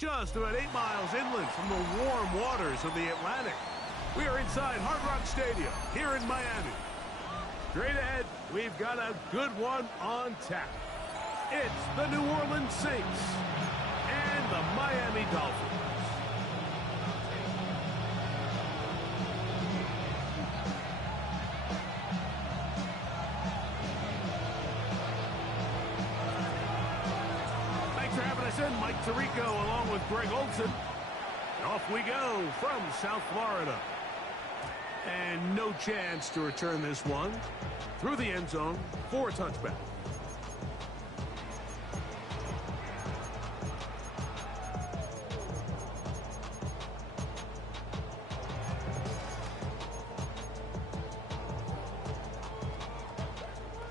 Just about 8 miles inland from the warm waters of the Atlantic. We are inside Hard Rock Stadium here in Miami. Straight ahead, we've got a good one on tap. It's the New Orleans Saints and the Miami Dolphins. Thanks for having us in, Mike Tirico along with Greg Olson. And off we go from South Florida. And no chance to return this one through the end zone for a touchback.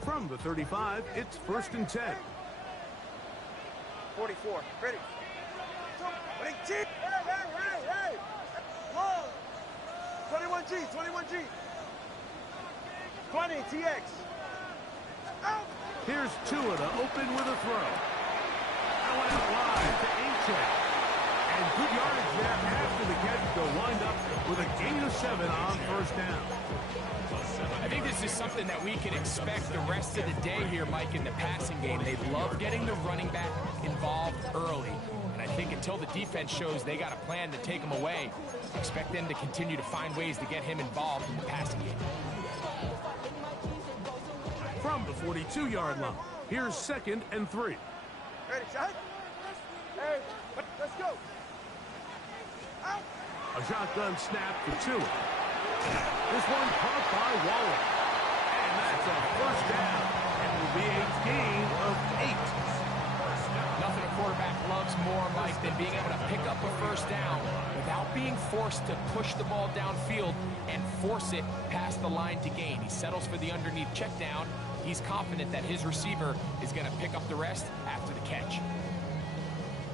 From the 35, it's 1st and 10. 44. Ready. Hey, hey, hey. Long. 21G, 21G. 20, TX. Out. Here's Tua to open with a throw. That went out wide to Achane. And good yardage there after the catch to wind up with a gain of 7 on 1st down. I think this is something that we can expect the rest of the day here, Mike, in the passing game. They love getting the running back involved early. And I think until the defense shows they got a plan to take him away, expect them to continue to find ways to get him involved in the passing game. From the 42-yard line, here's 2nd and 3. Ready, shot. Hey, let's go. Out. A shotgun snap for Tua. This one caught by Waller. And that's a 1st down. It will be a gain of 8. Nothing a quarterback loves more, Mike, than being able to pick up a 1st down without being forced to push the ball downfield and force it past the line to gain. He settles for the underneath check down. He's confident that his receiver is going to pick up the rest after the catch.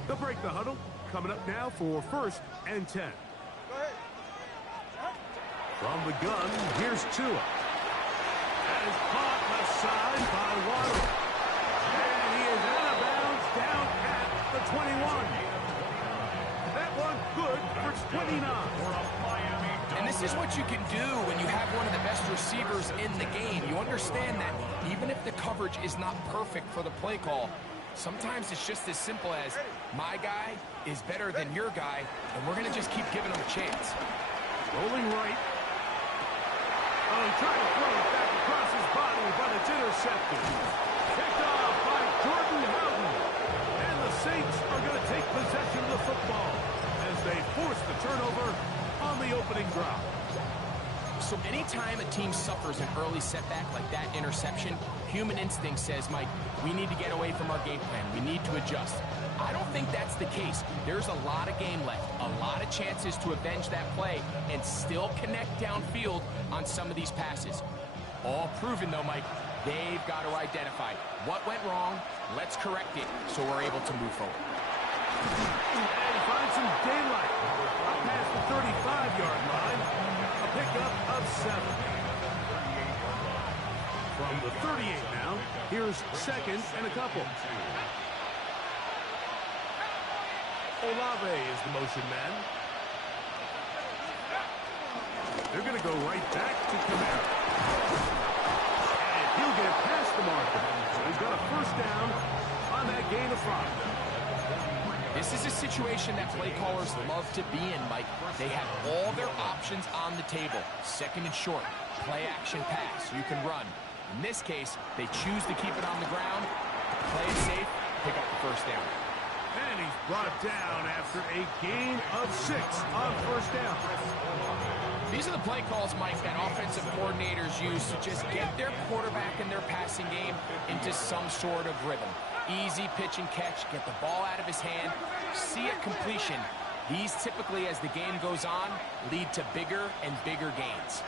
They'll break the huddle. Coming up now for 1st and 10. Go ahead. From the gun, here's Tua. That is caught left side by Waddle. And he is out of bounds down at the 21. That one good for 29. And this is what you can do when you have one of the best receivers in the game. You understand that even if the coverage is not perfect for the play call, sometimes it's just as simple as my guy is better than your guy, and we're going to just keep giving him a chance. Rolling right. Oh, he tried to throw it back across his body, but it's intercepted. Picked off by Jordan Howden. And the Saints are going to take possession of the football as they force the turnover on the opening drive. So anytime a team suffers an early setback like that interception, human instinct says, Mike, we need to get away from our game plan. We need to adjust. I don't think that's the case. There's a lot of game left, a lot of chances to avenge that play and still connect downfield on some of these passes. All proven, though, Mike, they've got to identify what went wrong, let's correct it so we're able to move forward. And find some daylight up past the 35-yard line. A pickup of 7. From the 38 now, here's 2nd and a couple. Olave is the motion man. They're going to go right back to Kamara. And he'll get past the marker. So he's got a 1st down on that gain of 5. This is a situation that play callers love to be in, Mike. They have all their options on the table. 2nd and short, play action pass, you can run. In this case, they choose to keep it on the ground, play it safe, pick up the 1st down. And he's brought down after a gain of 6 on 1st down. These are the play calls, Mike, that offensive coordinators use to just get their quarterback and their passing game into some sort of rhythm. Easy pitch and catch, get the ball out of his hand, see a completion. These typically, as the game goes on, lead to bigger and bigger gains.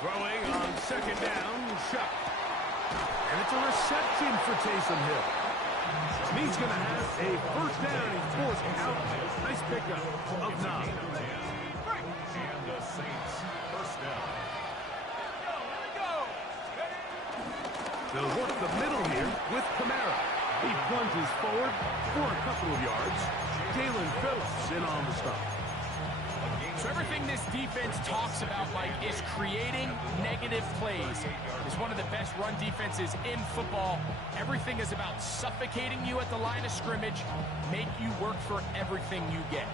Throwing on 2nd down, shot. And it's a reception for Taysom Hill. And he's going to have a 1st down. He's forced out. Nice pickup of 9. And the Saints, 1st down. They'll work the middle here with Kamara. He plunges forward for a couple of yards. Jalen Phillips in on the stop. So everything this defense talks about, Mike, is creating negative plays. It's one of the best run defenses in football. Everything is about suffocating you at the line of scrimmage, make you work for everything you get.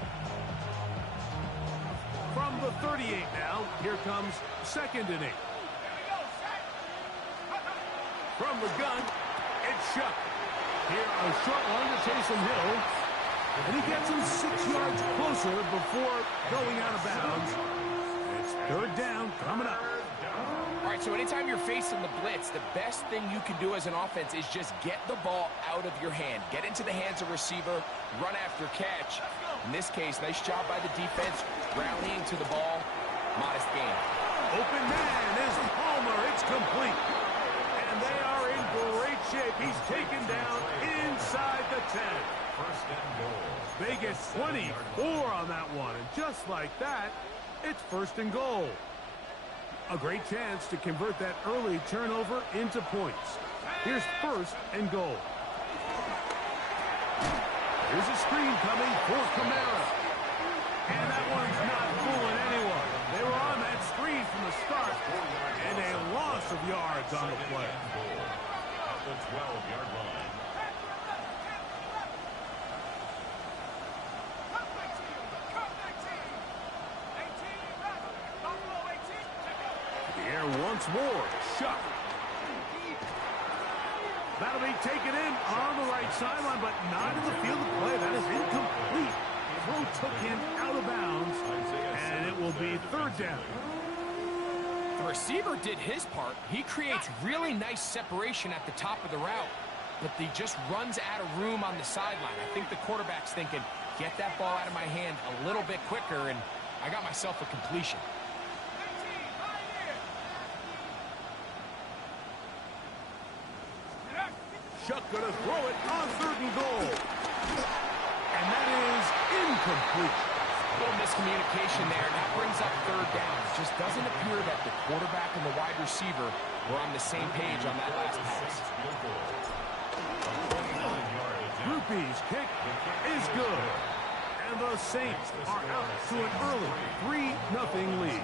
From the 38 now, here comes 2nd and 8. From the gun, it's Shuck. Here, a short one to Taysom Hill. And he gets him 6 yards closer before going out of bounds. It's 3rd down coming up. All right, so anytime you're facing the blitz, the best thing you can do as an offense is just get the ball out of your hand. Get into the hands of receiver, run after catch. In this case, nice job by the defense, rallying to the ball. Modest gain. Open man is Palmer. It's complete. And they are in great shape. He's taken down inside the 10. First and goal. They get 24 on that one. And just like that, it's 1st and goal. A great chance to convert that early turnover into points. Here's 1st and goal. Here's a screen coming for Kamara. And that one's not fooling anyone. They were on that screen from the start. And a loss of yards on the play. At the 12-yard line. The air once more. Shuck. That'll be taken in on the right sideline, but not in the field of play. That is incomplete. Throw took him out of bounds, and it will be 3rd down. The receiver did his part. He creates really nice separation at the top of the route, but he just runs out of room on the sideline. I think the quarterback's thinking, get that ball out of my hand a little bit quicker, and I got myself a completion. Shuck gonna throw it on 3rd and goal. And that is incomplete. A little miscommunication there. That brings up 3rd down. It just doesn't appear that the quarterback and the wide receiver were on the same page on that last pass. Groupie's kick is good. And the Saints are out to an early 3-0 lead.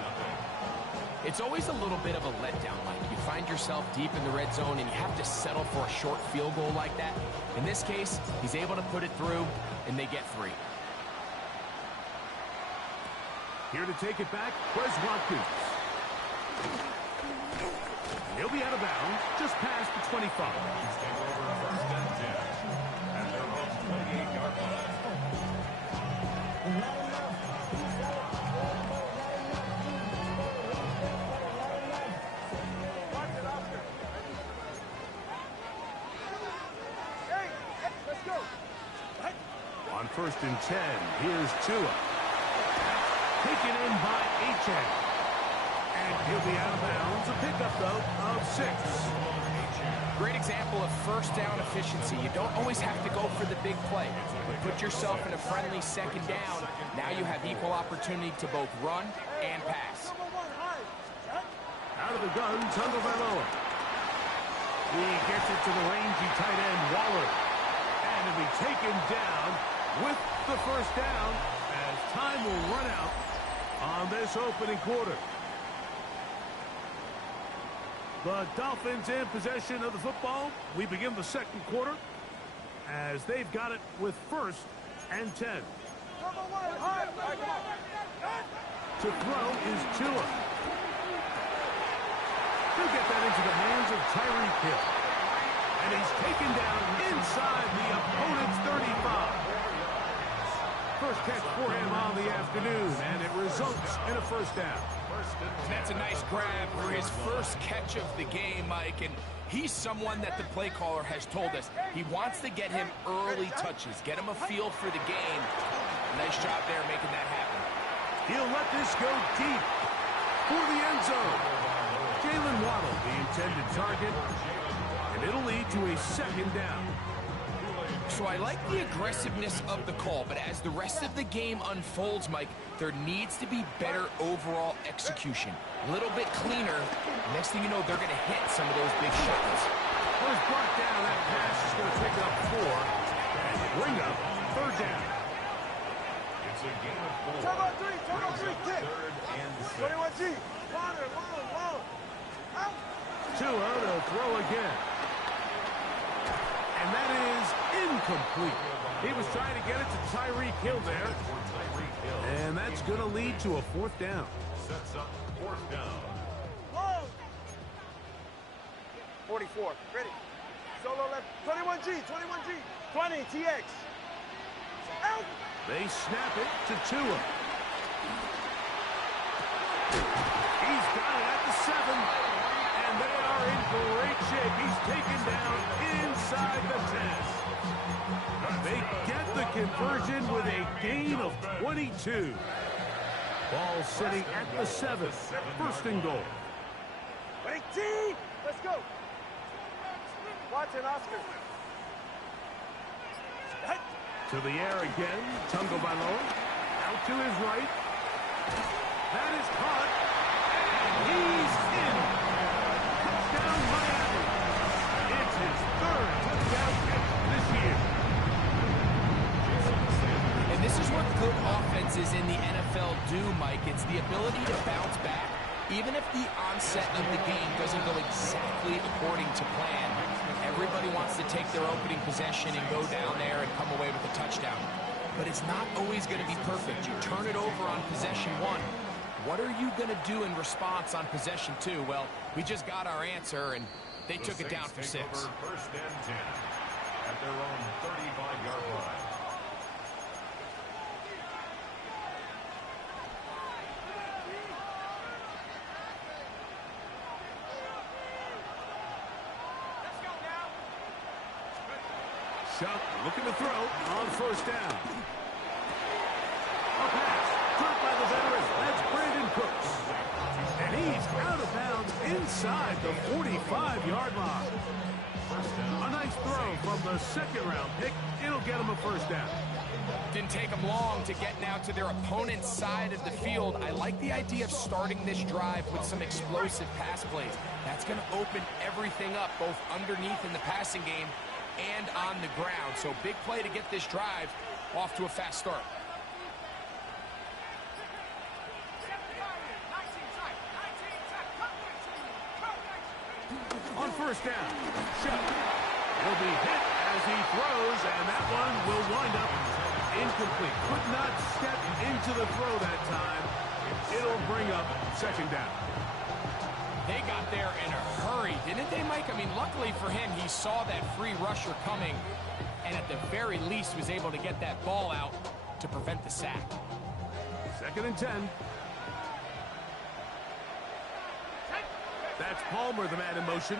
It's always a little bit of a letdown, Mike. You find yourself deep in the red zone and you have to settle for a short field goal like that. In this case, he's able to put it through, and they get 3. Here to take it back, Wes Watkins. He'll be out of bounds, just past the 25. Take over 1st and 10. At their own 28-yard line. On 1st and 10, here's Tua. Taken in by Achane. And he'll be out of bounds. A pickup, though, of 6. Great example of 1st down efficiency. You don't always have to go for the big play. But put yourself in a friendly 2nd down. Now you have equal opportunity to both run and pass. Out of the gun, Tagovailoa. He gets it to the rangy tight end, Waller. And he'll be taken down with the 1st down as time will run out on this opening quarter. The Dolphins in possession of the football. We begin the 2nd quarter as they've got it with 1st and 10. To throw is Tua. He'll get that into the hands of Tyreek Hill. And he's taken down inside the opponent's 35. First catch for him on the afternoon, and it results in a 1st down. And that's a nice grab for his 1st catch of the game, Mike. And he's someone that the play caller has told us he wants to get him early touches, get him a feel for the game. Nice job there making that happen. He'll let this go deep for the end zone. Jalen Waddle, the intended target, and it'll lead to a 2nd down. So I like the aggressiveness of the call, but as the rest of the game unfolds, Mike, there needs to be better overall execution. A little bit cleaner. Next thing you know, they're going to hit some of those big shots. is brought down. That pass is going to pick up 4 and bring up third down. It's a gain of 4. Turn on 3, kick. Third and 6. 21G. Water, long. Out. Tua to throw again. And that is incomplete. He was trying to get it to Tyreek Hill there. And that's going to lead to a 4th down. Sets up 4th down. Long. 44. Ready. Solo left. 21G. 20, TX. Out. They snap it to Tua. He's got it at the 7. And they are in great shape. He's taken down inside the 10. They get the conversion with a gain of 22. Ball sitting at the 7. 1st and goal. Wait, T. Let's go. Watson, Oscar. To the air again. Tungo Bailoa. Out to his right. That is caught. And he's in. Touchdown Miami. It's his 3rd touchdown catch this year. And this is what good offenses in the NFL do, Mike. It's the ability to bounce back. Even if the onset of the game doesn't go exactly according to plan, everybody wants to take their opening possession and go down there and come away with a touchdown. But it's not always going to be perfect. You turn it over on possession 1. What are you going to do in response on possession 2? Well, we just got our answer, and they took it down for 6. 1st and 10 at their own 35-yard line. Shuck looking to throw on 1st down. A pass caught by the veteran. That's Brandon Cooks. And he's out of bounds inside the 45-yard line. A nice throw from the 2nd-round pick. It'll get him a 1st down. Didn't take them long to get now to their opponent's side of the field. I like the idea of starting this drive with some explosive pass plays. That's going to open everything up, both underneath in the passing game and on the ground. So big play to get this drive off to a fast start. On 1st down, Shuck will be hit as he throws, and that one will wind up incomplete. Could not step into the throw that time. It'll bring up 2nd down. They got there in a hurry, didn't they, Mike? I mean, luckily for him, he saw that free rusher coming, and at the very least was able to get that ball out to prevent the sack. 2nd and 10. That's Palmer, the man in motion.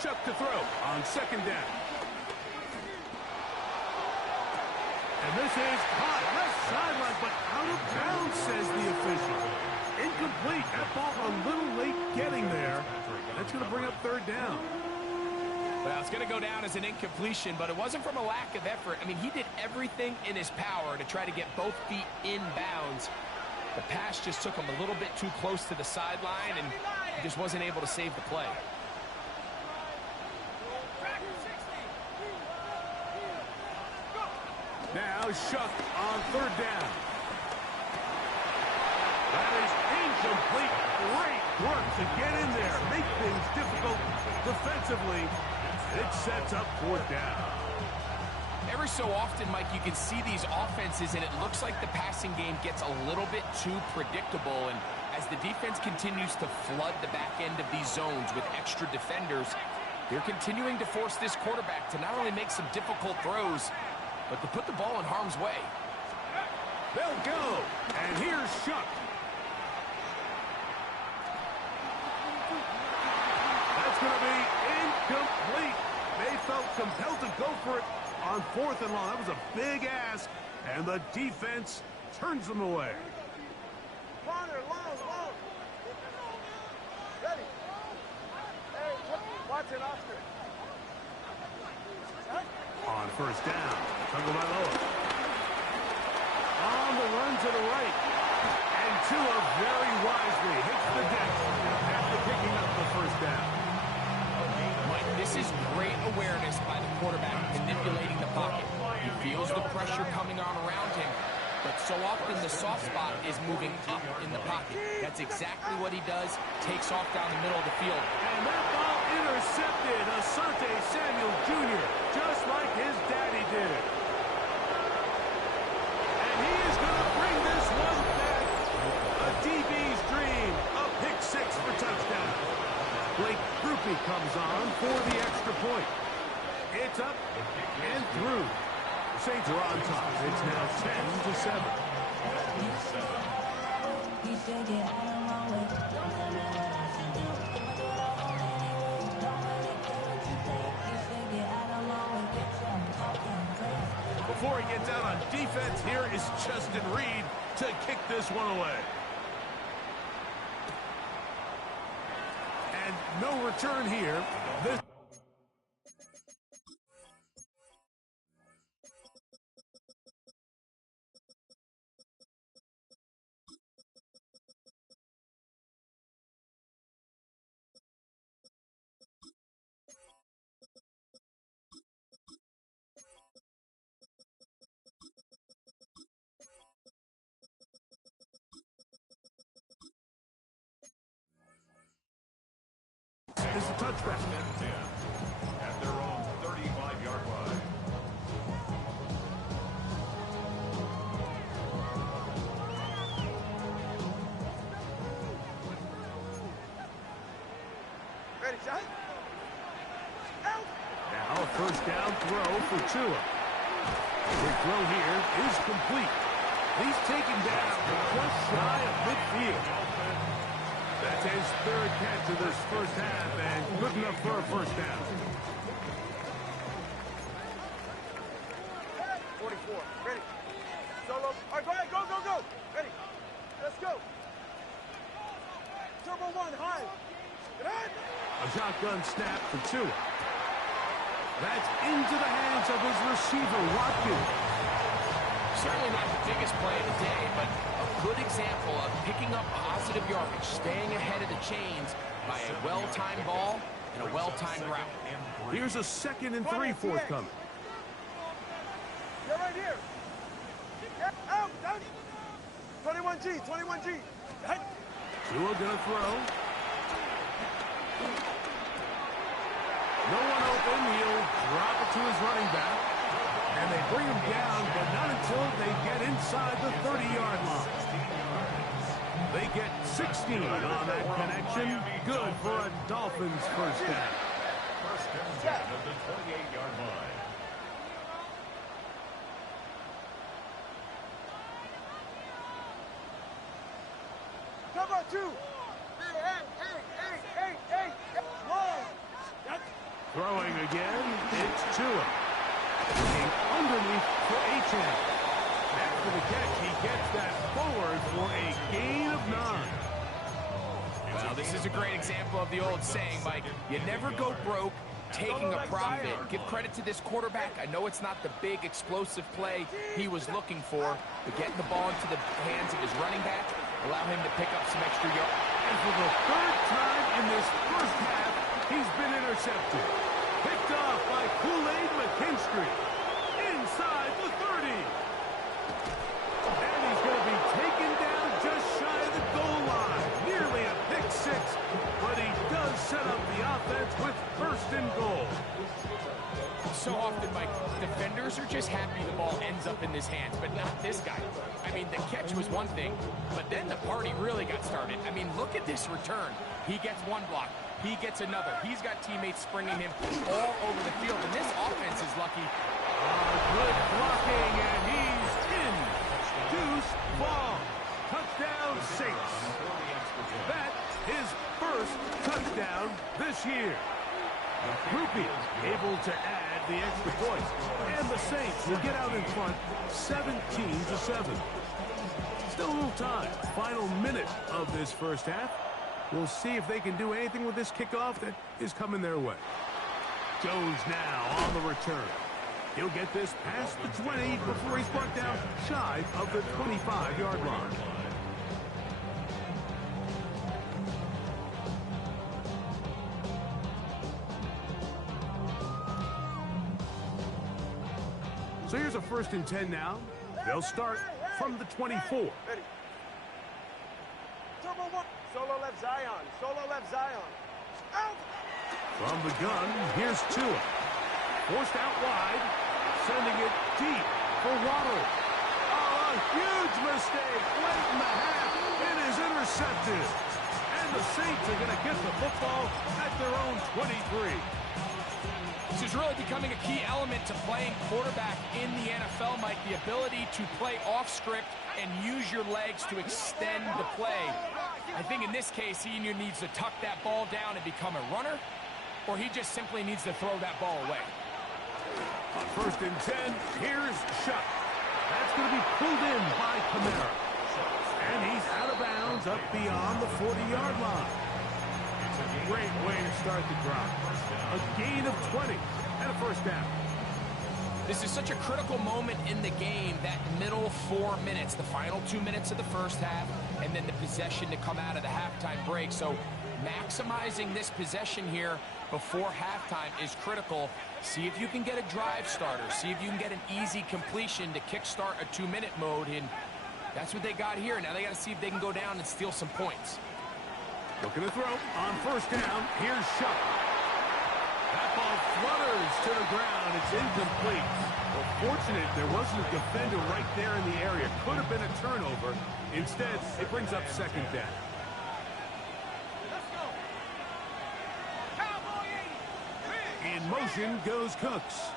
Chuck to throw on 2nd down. And this is caught left sideline, but out of bounds, says the official. Incomplete. That ball a little late getting there. That's going to bring up 3rd down. Well, it's going to go down as an incompletion, but it wasn't from a lack of effort. I mean, he did everything in his power to try to get both feet in bounds. The pass just took him a little bit too close to the sideline, and he just wasn't able to save the play. Now Shuck on 3rd down. That is incomplete. Great work to get in there. Make things difficult defensively. It sets up 4th down. Every so often, Mike, you can see these offenses, and it looks like the passing game gets a little bit too predictable. And as the defense continues to flood the back end of these zones with extra defenders, they're continuing to force this quarterback to not only make some difficult throws, but to put the ball in harm's way. They'll go. And here's Shuck. That's going to be incomplete. They felt compelled to go for it on 4th and long. That was a big ask, and the defense turns them away. Corner, long. Ready. Hey, Watson, Oscar. On 1st down, Tungo Bailoa. On the run to the right. And Tua very wisely hits the deck after picking up the first down. Mike, this is great awareness by the quarterback manipulating the pocket. He feels the pressure coming on around him, but so often the soft spot is moving up in the pocket. That's exactly what he does, takes off down the middle of the field. And that ball intercepted. Asante Samuel Jr., just like his daddy did. And he is going to bring this one back. A DB's dream. A pick six for touchdown. Blake Grupe comes on for the extra point. It's up and through. Saints are on top. It's now 10-7. Before he gets out on defense, here is Justin Reed to kick this one away. And no return here. This is a touchback. At their own 35-yard line. Ready, shot. Out. Now a first down throw for Tua. The throw here is complete. He's taken down just shy of midfield. That's his third catch of this first half, and good enough for a first down. 44. Ready. Solo. All right, go ahead. Go, go, go. Ready. Let's go. Turbo one, high. Get ahead. A shotgun snap for Tua. That's into the hands of his receiver, Watkins. Certainly not the biggest play of the day, but a good example of picking up positive yardage, staying ahead of the chains by a well-timed ball and a well-timed route. Here's a 2nd and 3 forthcoming. You're right here. Out, out. 21G, 21G. Head. Tua gonna throw. No one open. He'll drop it to his running back. And they bring him down, but not until they get inside the 30-yard line. They get 16 on that connection. Good for a Dolphins first down. First and 10 of the 28-yard line. Cover two. Hey. Long. Throwing again, it's Tua. Looking underneath for Achane. After the catch, he gets that forward for a gain of 9. Well, this is a great example of the old saying, Mike. You never go broke taking a profit. Give credit to this quarterback. I know it's not the big explosive play he was looking for, but getting the ball into the hands of his running back, allow him to pick up some extra yards. And for the third time in this first half, he's been intercepted. Picked off by Kool-Aid McKinstry. Inside the 30. And he's going to be taken down just shy of the goal line. Nearly a pick six, but he does set up the offense with first and goal. So often, Mike, defenders are just happy the ball ends up in his hands, but not this guy. I mean, the catch was one thing, but then the party really got started. I mean, look at this return. He gets one block. He gets another. He's got teammates springing him all over the field, and this offense is lucky. Good blocking, and he's in. Deuce ball. Touchdown, Saints. That is first touchdown this year. Grupe able to add the extra point. And the Saints will get out in front 17-7. Still a little time. Final minute of this first half. We'll see if they can do anything with this kickoff that is coming their way. Jones now on the return. He'll get this past the 20 before he's brought down shy of the 25-yard line. So here's a 1st and 10 now. They'll start from the 24. Ready. Turbo one. Solo left Zion. Solo left Zion. Out. From the gun, here's Tua. Forced out wide. Sending it deep for Waddle. Oh, a huge mistake late in the half. It is intercepted. And the Saints are going to get the football at their own 23. This is really becoming a key element to playing quarterback in the NFL, Mike. The ability to play off script and use your legs to extend the play. I think in this case, he either needs to tuck that ball down and become a runner, or he just simply needs to throw that ball away. On 1st and 10, here's Shuck. That's going to be pulled in by Kamara. And he's out of bounds up beyond the 40-yard line. Great way to start the drive. A gain of 20 and a 1st down. This is such a critical moment in the game, that middle 4 minutes, the final 2 minutes of the first half, and then the possession to come out of the halftime break. So maximizing this possession here before halftime is critical. See if you can get a drive starter. See if you can get an easy completion to kickstart a 2-minute mode, and that's what they got here. Now they got to see if they can go down and steal some points. Looking to throw on 1st down. Here's Shuck. That ball flutters to the ground. It's incomplete. Well, fortunate there wasn't a defender right there in the area. Could have been a turnover. Instead, it brings up 2nd down. In motion goes Cooks.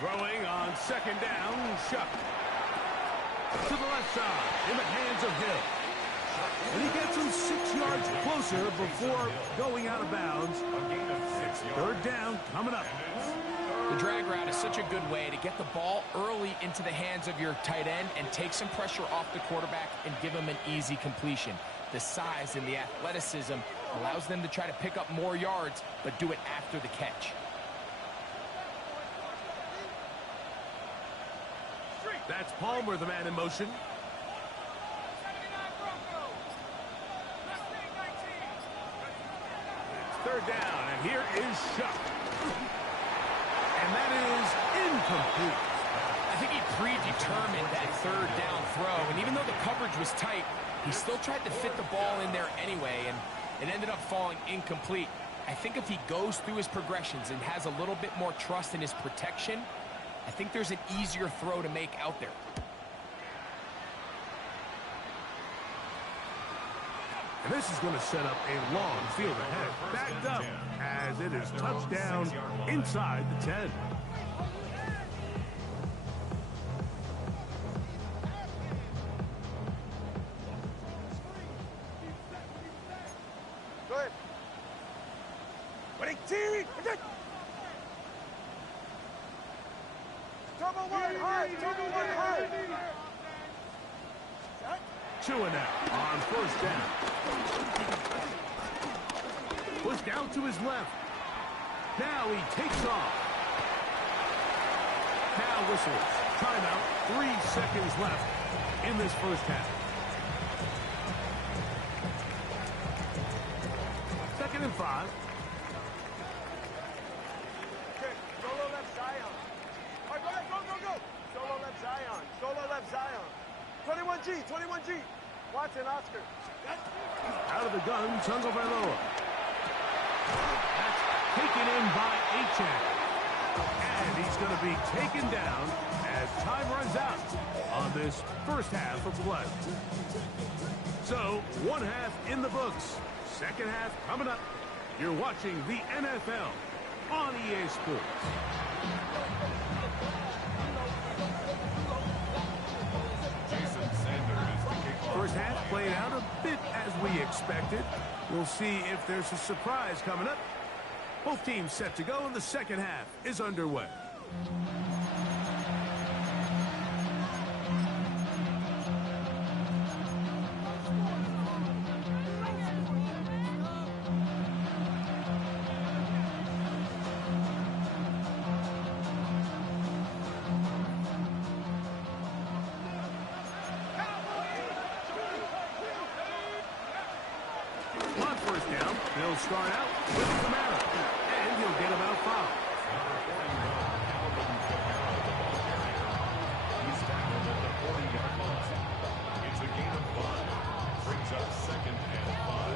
Throwing on 2nd down, Shuck. To the left side, in the hands of Hill. And he gets him 6 yards closer before going out of bounds. 3rd down coming up. The drag route is such a good way to get the ball early into the hands of your tight end and take some pressure off the quarterback and give him an easy completion. The size and the athleticism allows them to try to pick up more yards, but do it after the catch. That's Palmer, the man in motion. 3rd down, and here is Shuck. And that is incomplete. I think he predetermined that 3rd down throw, and even though the coverage was tight, he still tried to fit the ball in there anyway, and it ended up falling incomplete. I think if he goes through his progressions and has a little bit more trust in his protection, I think there's an easier throw to make out there. And this is going to set up a long field ahead. Backed up as it is touchdown inside the 10. Go ahead. Ready, team. Turbo one high. Turbo one high. Tua now on 1st down. Pushed out to his left. Now he takes off. Now whistles. Timeout. 3 seconds left in this first half. 2nd and 5. Okay, solo left Zion. All right, go ahead, go. Solo left Zion. Solo left Zion. 21G, 21G. Watson, Oscar. Out of the gun, Tagovailoa. That's taken in by Achane. And he's going to be taken down as time runs out on this first half of play. So, 1 half in the books. 2nd half coming up. You're watching the NFL on EA Sports. First half played out a bit as we expected. We'll see if there's a surprise coming up Both teams set to go, and the second half is underway. On first down, they'll start out with Kamara, and he'll get about 5. He's tackled at the 40-yard line. It's a gain of 5. Brings up 2nd and 5.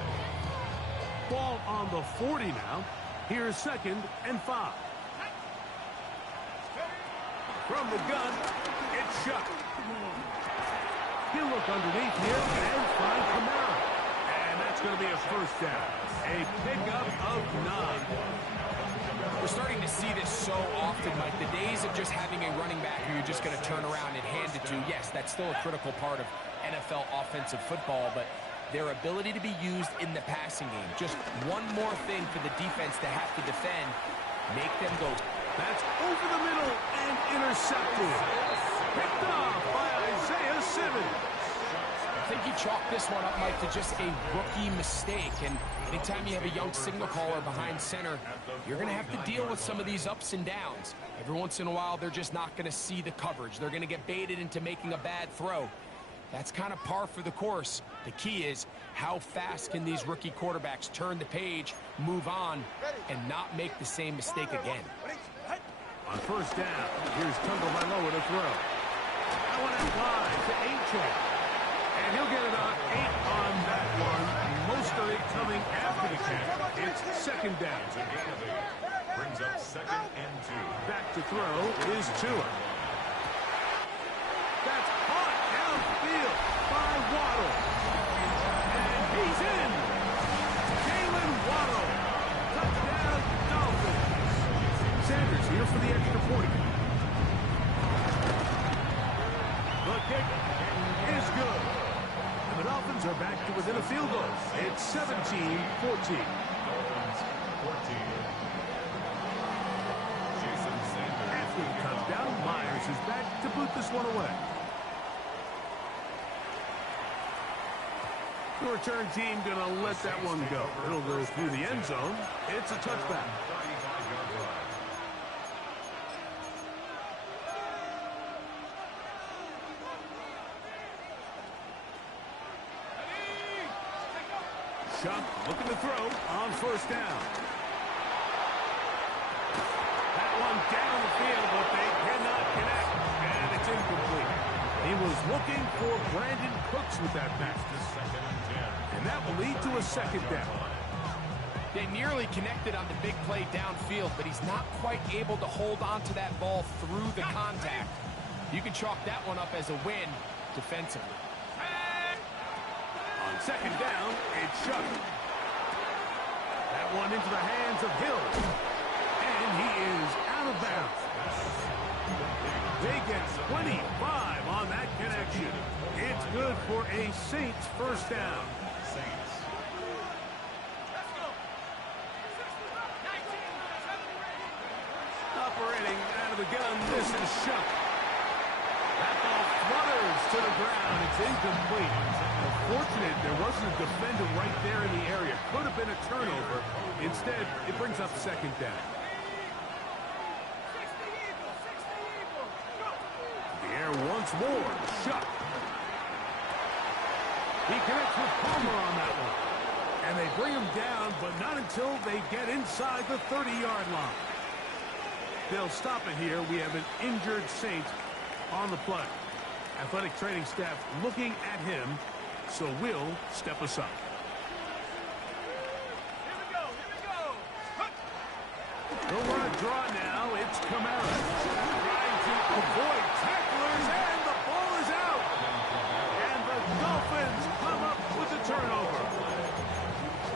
Ball on the 40 now. Here's 2nd and 5. From the gun, it's Shuck. He'll look underneath here and find Kamara. And that's going to be a first down. A pickup of 9. We're starting to see this so often, Mike. The days of just having a running back who you're just going to turn around and hand it to, yes, that's still a critical part of NFL offensive football, but their ability to be used in the passing game. Just one more thing for the defense to have to defend. Make them go. That's over the middle and intercepted. Picked off by Isaiah Simmons. I think you chalk this one up, Mike, to just a rookie mistake. And anytime you have a young signal caller behind center, you're going to have to deal with some of these ups and downs. Every once in a while, they're just not going to see the coverage. They're going to get baited into making a bad throw. That's kind of par for the course. The key is how fast can these rookie quarterbacks turn the page, move on, and not make the same mistake again. On first down, here's Tagovailoa to throw. That one out wide to Achane. And he'll get it on 8 on that one. Most of it coming after the catch. It's 2nd down. Brings up 2nd and 2. Back to throw is Tua. That's caught downfield by Waddle. And he's in. Jalen Waddle. Touchdown, Dolphins. Sanders here for the extra point. The kick is good. And the Dolphins are back to within a field goal. It's 17-14. Dolphins 14. Jason Sanders. After the touchdown, Myers is back to boot this one away. The return team going to let that one go. It'll go through the end zone. It's a touchback. 35-yard run. Shuck looking to throw on first down. That one down the field, but they cannot connect. And it's incomplete. He was looking for Brandon Cooks with that pass. And that will lead to a 2nd down. They nearly connected on the big play downfield, but he's not quite able to hold on to that ball through the contact. You can chalk that one up as a win defensively. On 2nd down, it's Shuck. That one into the hands of Hill. And he is out of bounds. They get 25 on that connection. It's good for a Saints first down. Saints. Operating out of the gun, this is Shuck. That ball flutters to the ground. It's incomplete. Fortunate there wasn't a defender right there in the area. Could have been a turnover. Instead, it brings up 2nd down. The air once more. Shuck. He connects with Palmer on that one. And they bring him down, but not until they get inside the 30-yard line. They'll stop it here. We have an injured Saint on the play. Athletic training staff looking at him, so we'll step aside. They'll run a draw now. It's Kamara trying to avoid tacklers, and the ball is out. And the Dolphins come up with the turnover.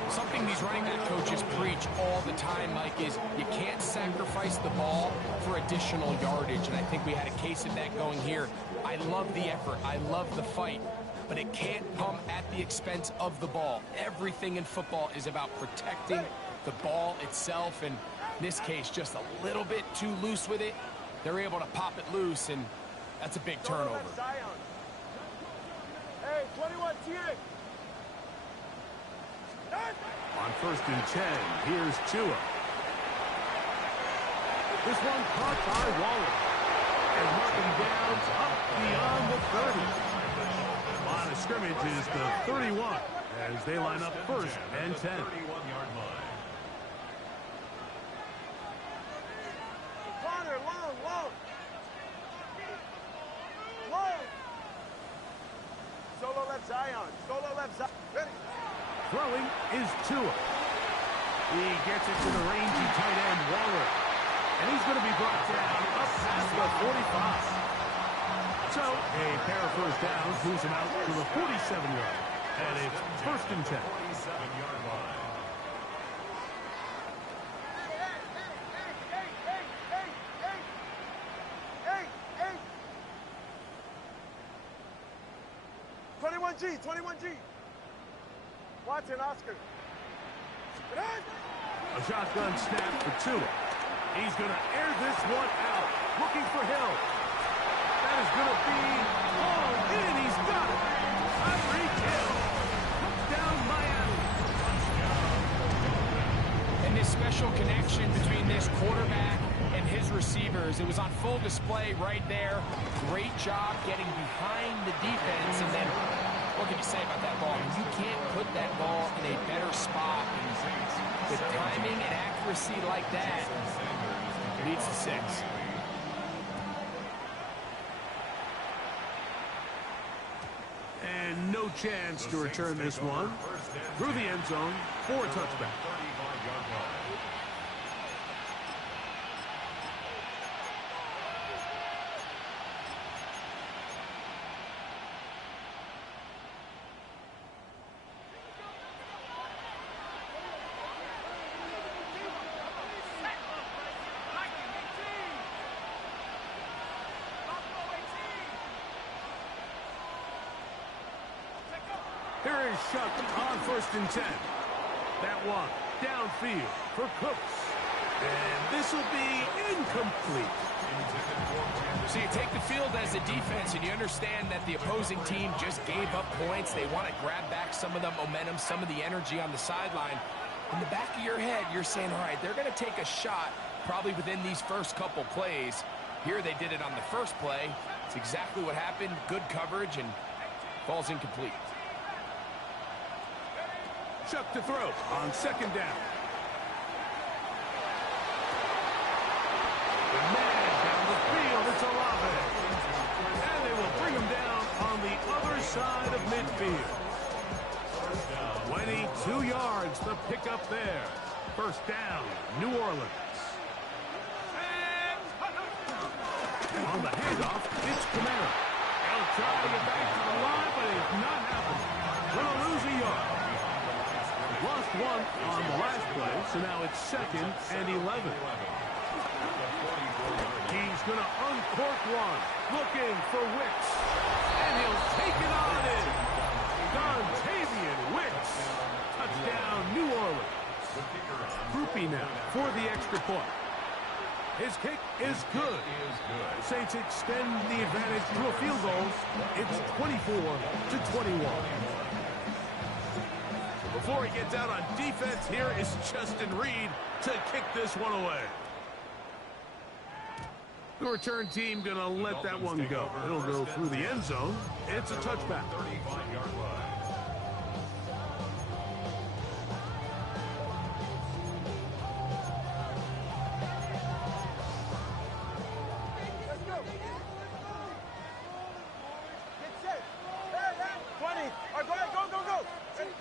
Something these running back coaches preach all the time, Mike, is you can't sacrifice the ball for additional yardage. And I think we had a case of that going here. I love the effort. I love the fight. but it can't come at the expense of the ball. Everything in football is about protecting the ball itself, and in this case, just a little bit too loose with it. They're able to pop it loose, and that's a big turnover. Hey, 21 TA. On 1st and 10, here's Tua. This one caught by Waller. And marking down up beyond the 30. Line of scrimmage is the 31 as they line up 1st and 10. 31-yard line. Corner, long. Long. Solo left Zion. Ready. Throwing is Tua. He gets it to the rangy tight end Waller. And he's going to be brought down up past the 45. So a pair of first downs moves him out to the 47-yard. And it's 1st and 10. 47-yard line. Hey. 21G. Watson, Oscar. A shotgun snap for Tua. He's going to air this one out. Looking for Hill. That is going to be all in. He's got it. Tyreek Hill. Touchdown, Miami. And this special connection between this quarterback and his receivers, it was on full display right there. Great job getting behind the defense. And then, what can you say about that ball? You can't put that ball in a better spot. And with timing and accuracy like that, leads to 6. And no chance to return this one. Through the end zone for a touchback. 35-yard line. Here is Shuck on 1st and 10. That one downfield for Cooks. And this will be incomplete. So you take the field as a defense and you understand that the opposing team just gave up points. They want to grab back some of the momentum, some of the energy on the sideline. In the back of your head, you're saying, all right, they're going to take a shot probably within these first couple plays. Here they did it on the first play. It's exactly what happened. Good coverage and falls incomplete. Chuck to throw on 2nd down. The man down the field, it's Olave. And they will bring him down on the other side of midfield. 22 yards, the pickup there. 1st down, New Orleans. On the handoff, it's Kamara. They'll try to get back to the line, but it's not happening. Going to lose a yard. Lost one on the last play, so now it's 2nd and 11. He's going to uncork one, looking for Wicks, and he'll take it on in. Dontavian Wicks, touchdown New Orleans. Groupie now for the extra point. His kick is good. Saints extend the advantage to a field goal. It's 24-21. Before he gets out on defense, here is Justin Reed to kick this one away. The return team going to let that one go. It'll go through the end zone. It's a touchback. 35-yard line. Let's go. Get set. 20. All right, go. Ready?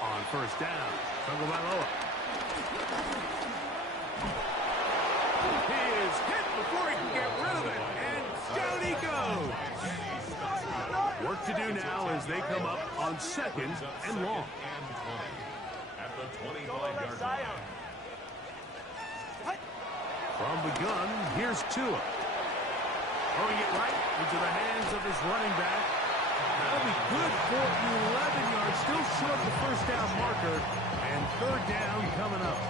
On 1st down, Tagovailoa. He is hit before he can get rid of it, and down he goes. Work to do now as they come up on 2nd and long. At the 25-yard line. From the gun, here's Tua. Throwing it right into the hands of his running back, That'll be good for 11 yards. Still short the first down marker. And third down coming up.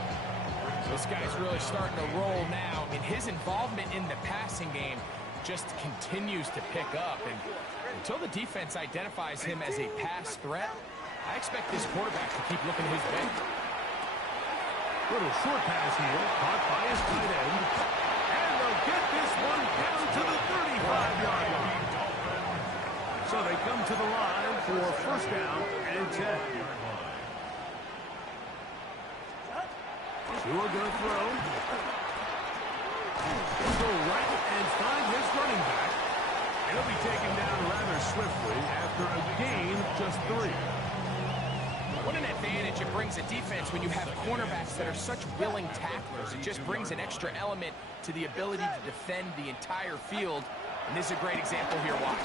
This guy's really starting to roll now. I mean, his involvement in the passing game just continues to pick up. And until the defense identifies him as a pass threat, I expect this quarterback to keep looking his way. Little short pass here, caught by his tight end. And they'll get this one down to the 35-yard line. So they come to the line for first down and 10. Tua gonna throw. He'll go right and find his running back. He'll be taken down rather swiftly after a gain of just 3. What an advantage it brings a defense when you have cornerbacks that are such willing tacklers. It just brings an extra element to the ability to defend the entire field. And this is a great example here. Watch.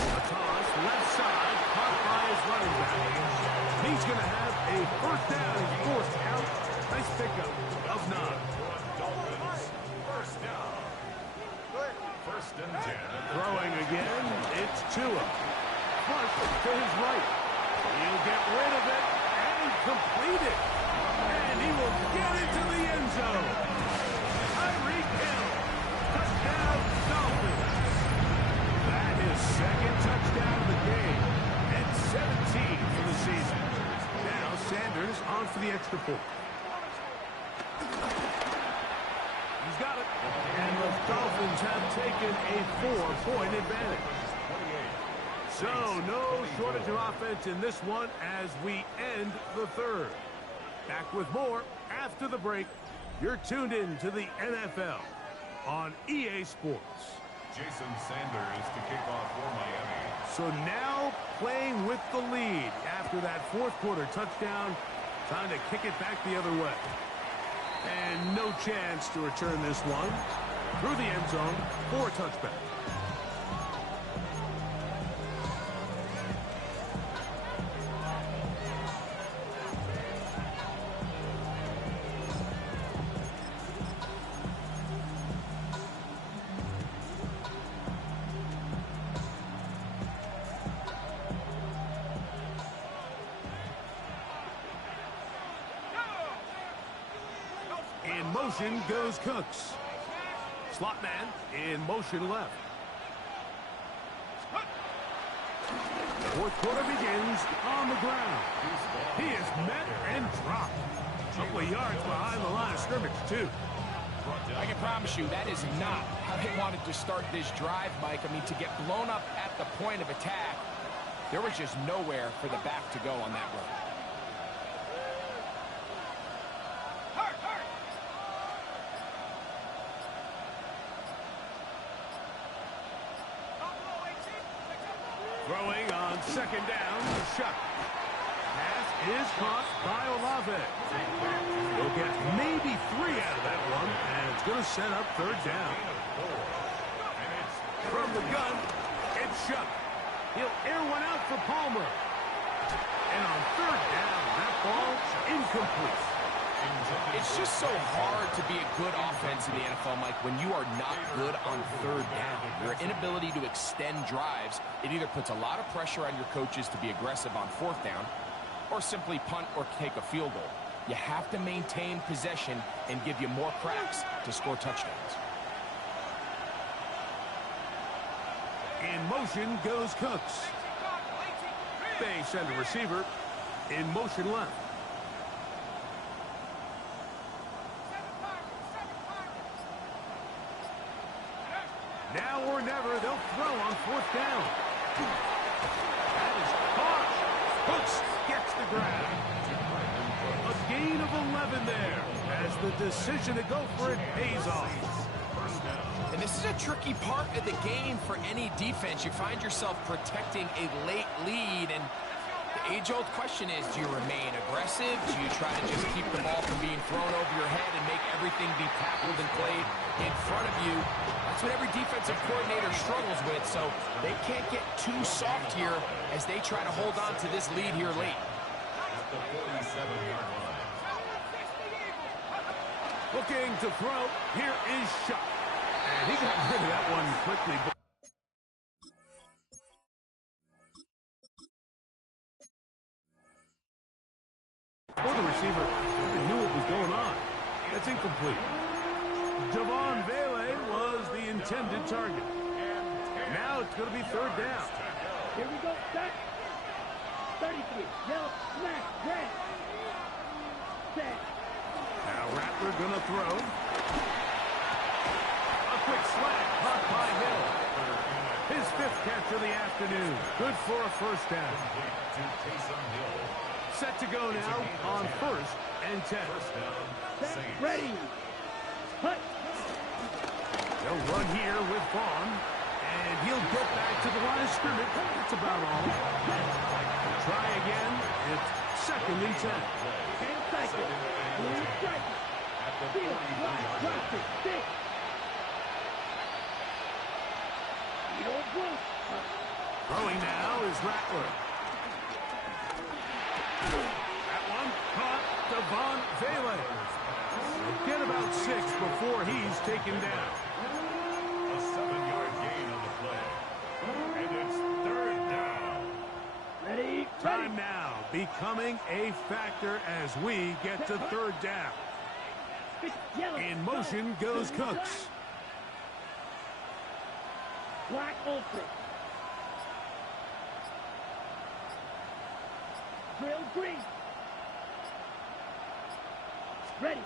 A toss, left side, caught by his running back. He's going to have a first down and forced out. Nice pickup of 9. Dolphins, first down. First and 10. Throwing again, it's Tua. Flush to his right. He'll get rid of it and complete it. And he will get into the end zone. Tyreek Hill. Touchdown, Dolphins. That is second touchdown of the game. And 17 for the season. Now Sanders on for the extra point. He's got it. And the Dolphins have taken a 4-point advantage. So, no shortage of offense in this one as we end the third. Back with more after the break. You're tuned in to the NFL on EA Sports. Jason Sanders to kick off for Miami. So now playing with the lead after that fourth quarter touchdown. Time to kick it back the other way. And no chance to return this one through the end zone for a touchback. In motion goes Cooks. Slot man in motion left. Fourth quarter begins on the ground. He is met and dropped. A couple of yards behind the line of scrimmage, too. I can promise you that is not how they wanted to start this drive, Mike. I mean, to get blown up at the point of attack, there was just nowhere for the back to go on that run. Throwing on second down, shot. Pass is caught by Olave. He'll get maybe 3 out of that one, and it's going to set up third down. From the gun, it's shut. He'll air one out for Palmer. And on third down, that ball's incomplete. It's just so hard to be a good offense in the NFL, Mike, when you are not good on third down. Your inability to extend drives, it either puts a lot of pressure on your coaches to be aggressive on fourth down or simply punt or take a field goal. You have to maintain possession and give you more cracks to score touchdowns. In motion goes Cooks. They send a receiver in motion left. Now or never, they'll throw on fourth down. That is caught. Cooks gets the grab. A gain of 11 there as the decision to go for it pays off. And this is a tricky part of the game for any defense. You find yourself protecting a late lead, and the age-old question is, do you remain aggressive? Do you try to just keep the ball from being thrown over your head and make everything be tackled and played in front of you? That's what every defensive coordinator struggles with, so they can't get too soft here as they try to hold on to this lead here late. At the 47-yard line. Looking to throw. Here is Shot. And he got rid of that one quickly. Or the receiver knew what was going on. That's incomplete. Devon Vele was the intended target. Now it's going to be third down. Here we go. Set. 33. Yellow. Smack. Red. Set. Now Rattler going to throw. A quick slant. Caught by Hill. His fifth catch of the afternoon. Good for a first down. Set to go now on first and 10. Set. Ready. Hut. They'll run here with Vaughn. And he'll get back to the line of scrimmage. That's about all. Try again. It's second and 10. 10 seconds. Blue strike. Field. Drop it. Six. You don't blow. Throwing now is Rattler. That one caught Devon Vele. He'll get about 6 before he's taken down. A 7-yard gain on the play. And it's third down. Ready. Time now becoming a factor as we get to third down. Yellow. In motion goes Cooks. Black ultra. Drill green. Ready.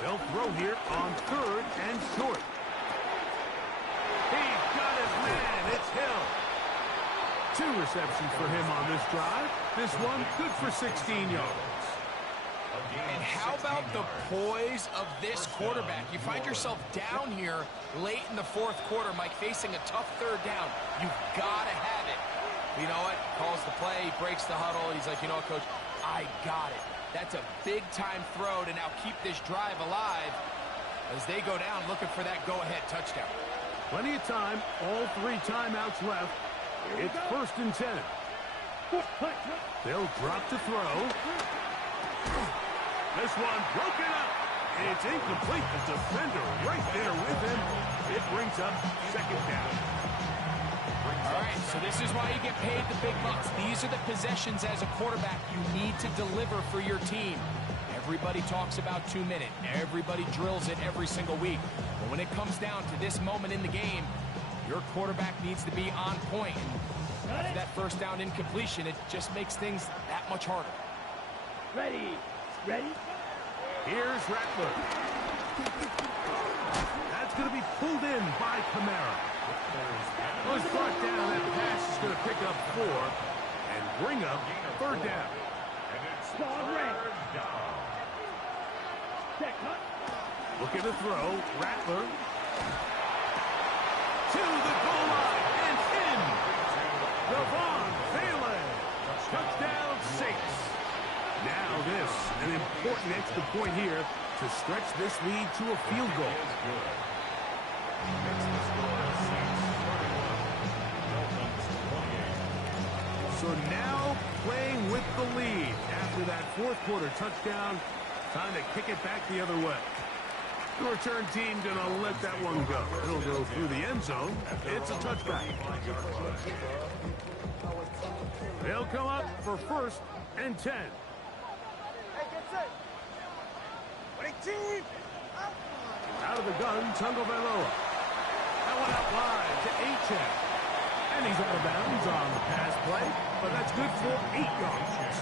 They'll throw here on third and short. He's got his man. It's Hill. 2 receptions for him on this drive. This one good for 16 yards. And how about the poise of this quarterback? You find yourself down here late in the fourth quarter, Mike, facing a tough third down. You've got to have it. You know what? Calls the play, he breaks the huddle. He's like, you know what, Coach? I got it. That's a big-time throw to now keep this drive alive as they go down looking for that go-ahead touchdown. Plenty of time. All 3 timeouts left. It's first and 10. They'll drop to throw. This one broken up. It's incomplete. The defender right there with him. It brings up second down. All right, so this is why you get paid the big bucks. These are the possessions as a quarterback you need to deliver for your team. Everybody talks about 2-minute. Everybody drills it every single week. But when it comes down to this moment in the game, your quarterback needs to be on point. After that first down incompletion, it just makes things that much harder. Ready. Ready. Here's Rattler. That's going to be pulled in by Kamara. Well, it's brought down. That pass is going to pick up 4 and bring up third down. Ball red. Check, hut. Looking to throw. Rattler. To the goal line and in. Devon Vele. Touchdown Saints. Now this, an important extra point here to stretch this lead to a field goal. So now playing with the lead after that fourth quarter touchdown. Time to kick it back the other way. The return team going to let that one go. It'll go through the end zone. It's a touchback. They'll come up for first and 10. Hey, get set. 18. Out of the gun, Tagovailoa. That one out wide to Achane. And he's out of bounds on the pass play, but that's good for 8 yards.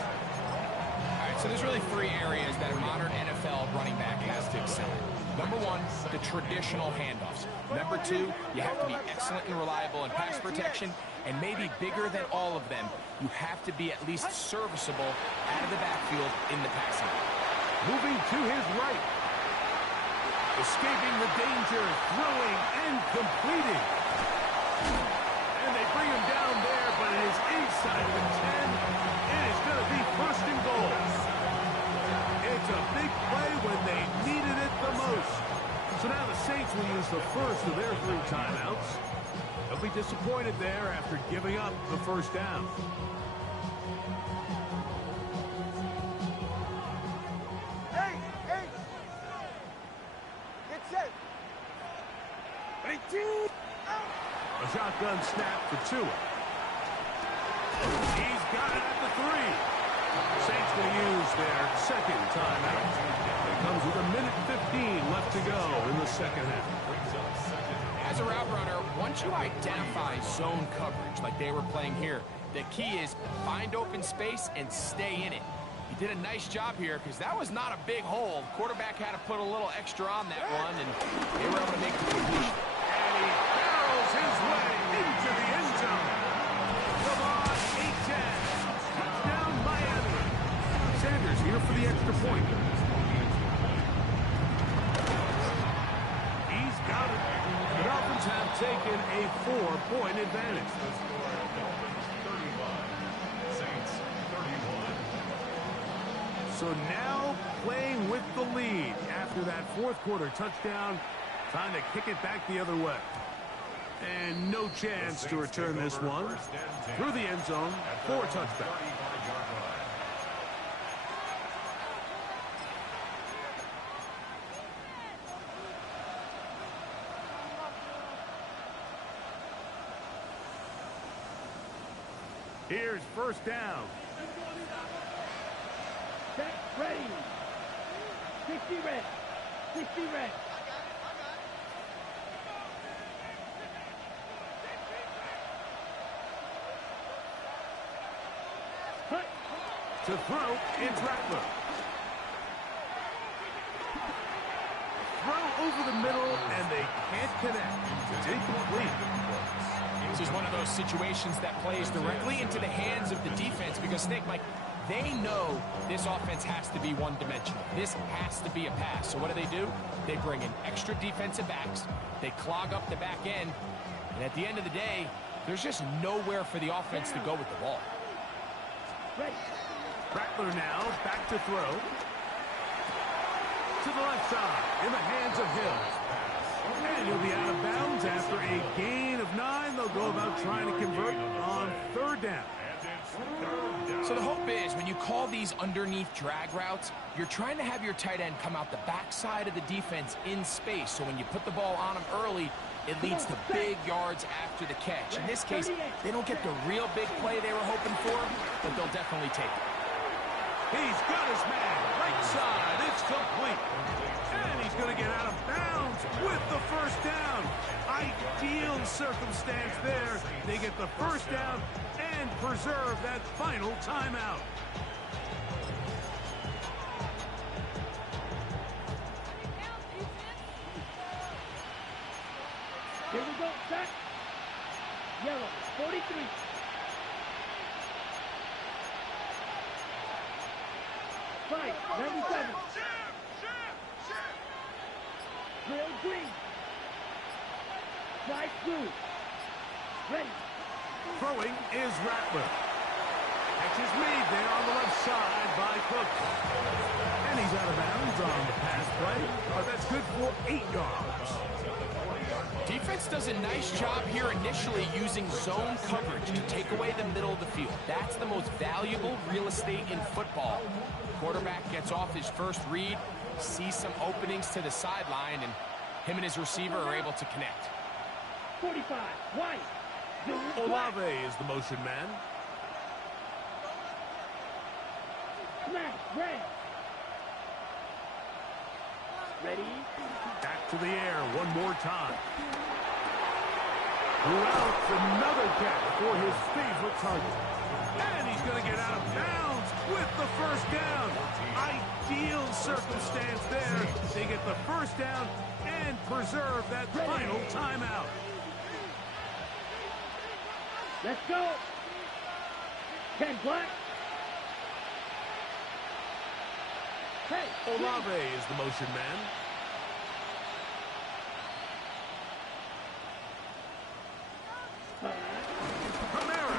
All right, so there's really 3 areas that a modern NFL running back has to excel at. Number 1, the traditional handoffs. Number 2, you have to be excellent and reliable in pass protection. And maybe bigger than all of them, you have to be at least serviceable out of the backfield in the passing game. Moving to his right. Escaping the danger, throwing and completing. And they bring him down there, but it is inside the 10. And it's going to be first and goal. It's a big play when they needed it the most. So now the Saints will use the first of their 3 timeouts. They'll be disappointed there after giving up the first down. Hey, hey. Get set. 18. A shotgun snap for Tua. He's got it at the 3. Saints going to use their second timeout. It comes with 1:15 left to go in the second half. As a route runner, once you identify zone coverage like they were playing here, the key is find open space and stay in it. He did a nice job here because that was not a big hole. Quarterback had to put a little extra on that one, and they were able to make the completion. And he barrels his way into the end zone. Come on, 8-10. Touchdown, Miami. Sanders here for the extra point. He's got it. The Dolphins have taken a 4-point advantage. So now playing with the lead after that fourth quarter touchdown, time to kick it back the other way. And no chance to return this one through the end zone for a touchback. Here's first down. Set, ready. 60 red. 60 red. Cut. To throw, it's Rattler. Throw over the middle, and they can't connect. It's incomplete. This is one of those situations that plays directly into the hands of the defense because, Snake Mike, they know this offense has to be one-dimensional. This has to be a pass. So what do? They bring in extra defensive backs. They clog up the back end. And at the end of the day, there's just nowhere for the offense to go with the ball. Rattler now back to throw. To the left side in the hands of Hill. And he'll be out of bounds after a gain of 9. They'll go about trying to convert on third down. So the hope is when you call these underneath drag routes, you're trying to have your tight end come out the backside of the defense in space. So when you put the ball on him early, it leads to big yards after the catch. In this case, they don't get the real big play they were hoping for, but they'll definitely take it. He's got his man. Right side. It's complete. And he's going to get out of bounds with the first down. Ideal circumstance there. They get the first down and preserve that final timeout. Here we go, set. Yellow, 43. Fight, 97. Drill green. Fly through. Ready. Throwing is Rattler. Catch is made there on the left side by Cook. And he's out of bounds on the pass play, but that's good for 8 yards. Defense does a nice job here initially using zone coverage to take away the middle of the field. That's the most valuable real estate in football. Quarterback gets off his first read, sees some openings to the sideline, and him and his receiver are able to connect. 45, white. Olave is the motion man. Smash, red. Ready. Back to the air one more time. Throughout another catch for his favorite target. And he's going to get out of bounds with the first down. Ideal circumstance there. They get the first down and preserve that final timeout. Let's go. 10 black. Hey. Olave is the motion man. Kamara.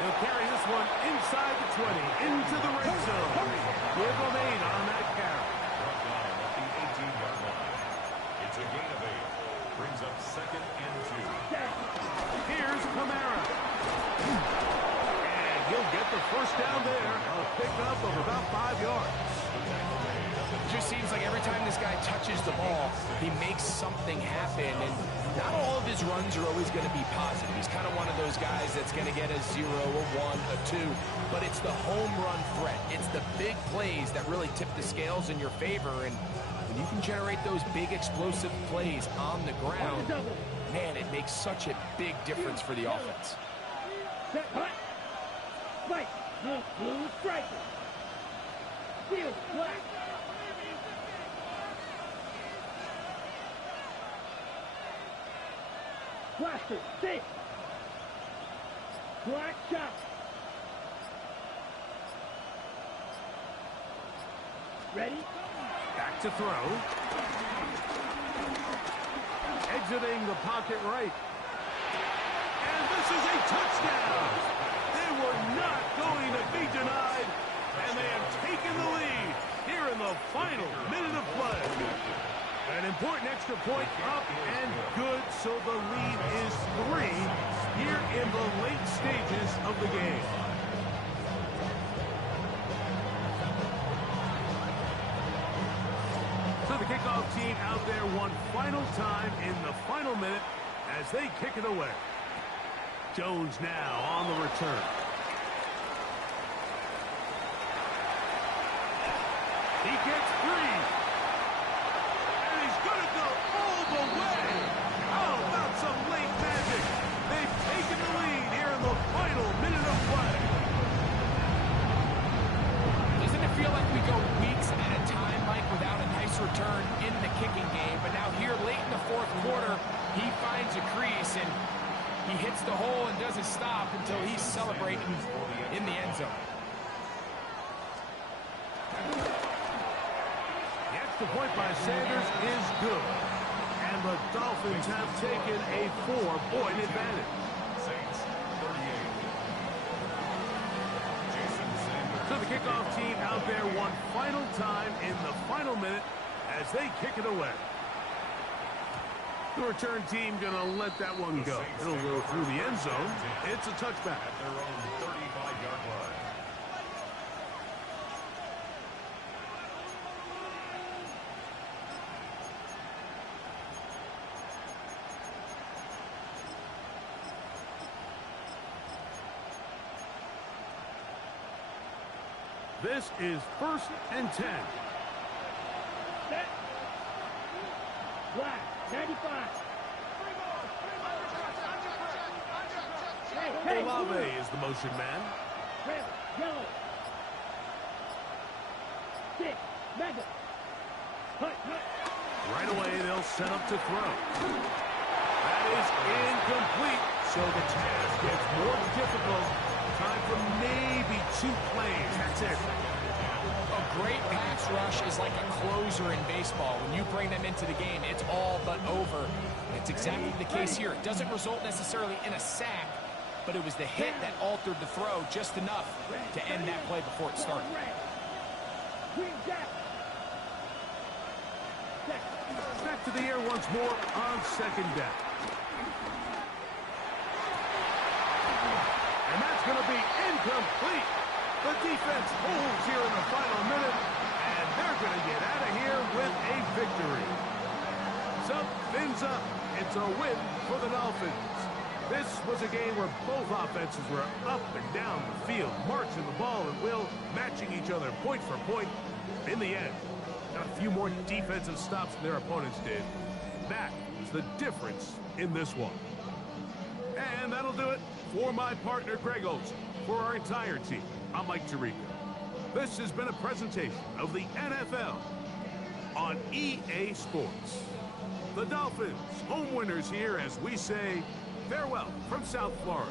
He'll carry this one inside the 20, into the red zone. Give him 8 on that carry. It's a gain of 8. Brings up 2nd and 2. Here's Kamara. And he'll get the first down there. A pickup of about 5 yards. It just seems like every time this guy touches the ball, he makes something happen, and not all of his runs are always going to be positive. He's kind of one of those guys that's going to get a 0, a 1, a 2, but it's the home run threat. It's the big plays that really tip the scales in your favor, and when you can generate those big explosive plays on the ground, man, it makes such a big difference for the offense. Right, blue striker. Field black. Blaster, 6. Black shot. Ready? Back to throw. Exiting the pocket right. And this is a touchdown. They were not going to be denied, and they have taken the lead here in the final minute of play. An important extra point up and good, so the lead is 3 here in the late stages of the game. So the kickoff team out there one final time in the final minute as they kick it away. Jones now on the return. He gets free. And he's going to go all the way. How about some late magic? They've taken the lead here in the final minute of play. Doesn't it feel like we go weeks at a time, Mike, without a nice return in the kicking game? But now here late in the fourth quarter, he finds a crease and he hits the hole and doesn't stop until he's celebrating in the end zone. The extra point by Sanders is good. And the Dolphins have taken a 4-point advantage. Saints 38. Jason Sanders. So the kickoff team out there one final time in the final minute as they kick it away. The return team going to let that one go. It'll go through the end zone. It's a touchback. At their own 35-yard line. This is 1st and 10. Set. Black, 95. Hey, Olave is the motion man. red, yellow. 6, mega. Hut. Right away, they'll set up to throw. That is incomplete, so the task gets more difficult. Time for maybe 2 plays. That's it. A great pass rush is like a closer in baseball. When you bring them into the game, it's all but over. It's exactly the case here. It doesn't result necessarily in a sack, but it was the hit that altered the throw just enough to end that play before it started. Green jack. Back to the air once more on 2nd down. And that's going to be incomplete. The defense holds here in the final minute, and they're going to get out of here with a victory. So, fins up. It's a win for the Dolphins. This was a game where both offenses were up and down the field, marching the ball at will, matching each other point for point. In the end, got a few more defensive stops than their opponents did. That was the difference in this one. And that'll do it for my partner, Greg Olson. For our entire team, I'm Mike Tirico. This has been a presentation of the NFL on EA Sports. The Dolphins, home winners here as we say farewell from South Florida.